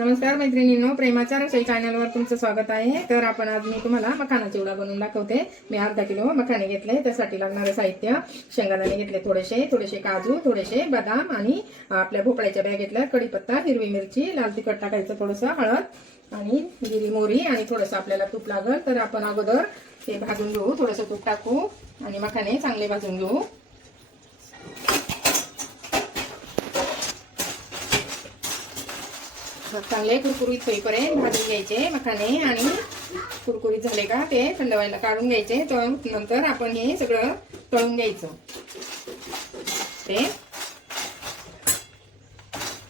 नमस्कार मैत्रिणींनो, प्रेमाच्या रसोई चॅनलवर तुमचं स्वागत आहे। तर आपण आज मी तुम्हाला मखाना चिवडा बनवून दाखवते। मी अर्धा किलो मखाने घेतले। त्यासाठी लागणारे साहित्य: शेंगदाणे घेतले थोडेसे काजू, थोडेसे बदाम आणि आपल्या भोपळ्याच्या बिया घेतल्या, कढीपत्ता, हिरवी मिरची, लाल तिखट टाकायचं, थोडंसं हळद आणि जिरी मोहरी आणि थोडंसं आपल्याला तूप लागेल। तर आपण अगोदर ते भाजून घेऊ, थोडंसं तूप टाकू आणि मखाने चांगले भाजून घेऊ। चांगले कुरकुरीत होईपर्यंत भाजून घ्यायचे मखाने आणि कुरकुरीत झाले का ते थंड व्हायला काढून घ्यायचे। तर नंतर आपण हे सगळं तळून घ्यायचं। ते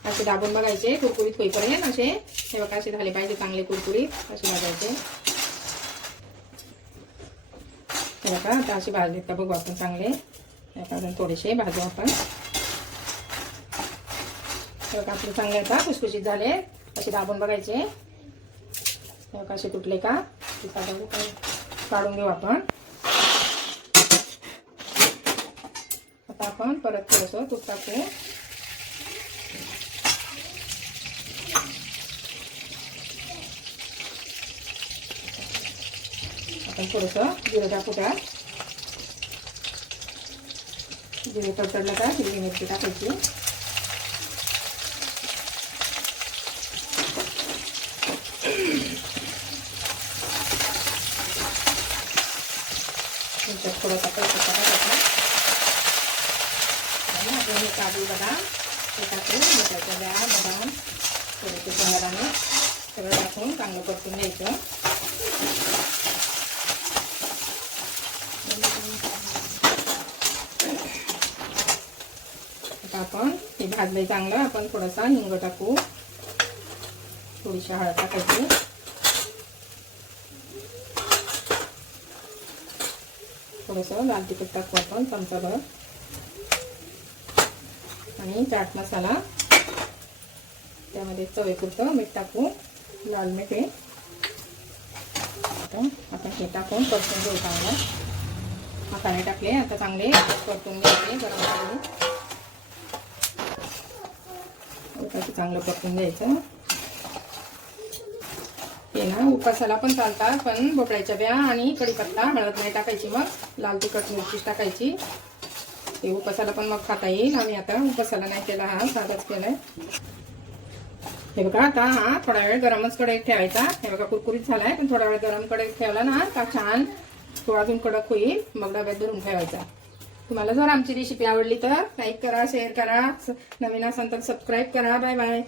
असे दाबून बघायचे कुरकुरीत होईपर्यंत। असे हे बघा, असे झाले पाहिजे चांगले कुरकुरीत, असे भाजायचे। हे बघा, आता असे भाजलेत का बघू आपण चांगले। अजून थोडेसे भाजू आपण। बघा आपले चांगले आता खुसखुशीत झाले, असे दाबून बघायचे। बघा असे तुटले का काढून घेऊ आपण। आता आपण परत थोडंसं तूप टाकू। आपण थोडंसं जिरं टाकू त्यात। जिरे तडतडलं का हिरवी मिरची टाकायची। थोडासा कढीपत्ता टाकायचा आणि आपण हे काजू बदाम हे टाकून भोपळ्याच्या बिया, बदाम, थोडेसे शेंगदाणे सगळं टाकून चांगलं परतून घ्यायचं। आता आपण हे भाजलंय चांगलं, आपण थोडासा हिंग टाकू, थोडीशी हळद टाकायची, थोडंसं लाल तिखट टाकू आपण चमचाभर आणि चाट मसाला, त्यामध्ये चवीपुरतं मीठ टाकू, लाल मीठ हे आपण हे टाकून परतून घेऊ चांगलं। मखाने टाकले, आता चांगले परतून घ्यायचे गरम करून, चांगलं परतून घ्यायचं। हे ना उपासाला पण चालतात, पण भोपळ्याच्या बिया आणि कढीपत्ता, हळद नाही टाकायची, मग लाल तिखट मिरची टाकायची। हे उपासाला पण मग खाता येईल। आम्ही आता उपासाला नाही केला, हा साधाच केलाय। हे बघा, आता हा थोडा वेळ गरमच कढईत ठेवायचा। हे बघा कुरकुरीत झालाय, पण थोडा वेळ गरम कढईत ठेवला ना का छान तो अजून कडक होईल, मग डब्यात भरून ठेवायचा। तुम्हाला जर आमची रेसिपी आवडली तर लाईक करा, शेअर करा, नवीन असाल तर सबस्क्राईब करा। Bye bye.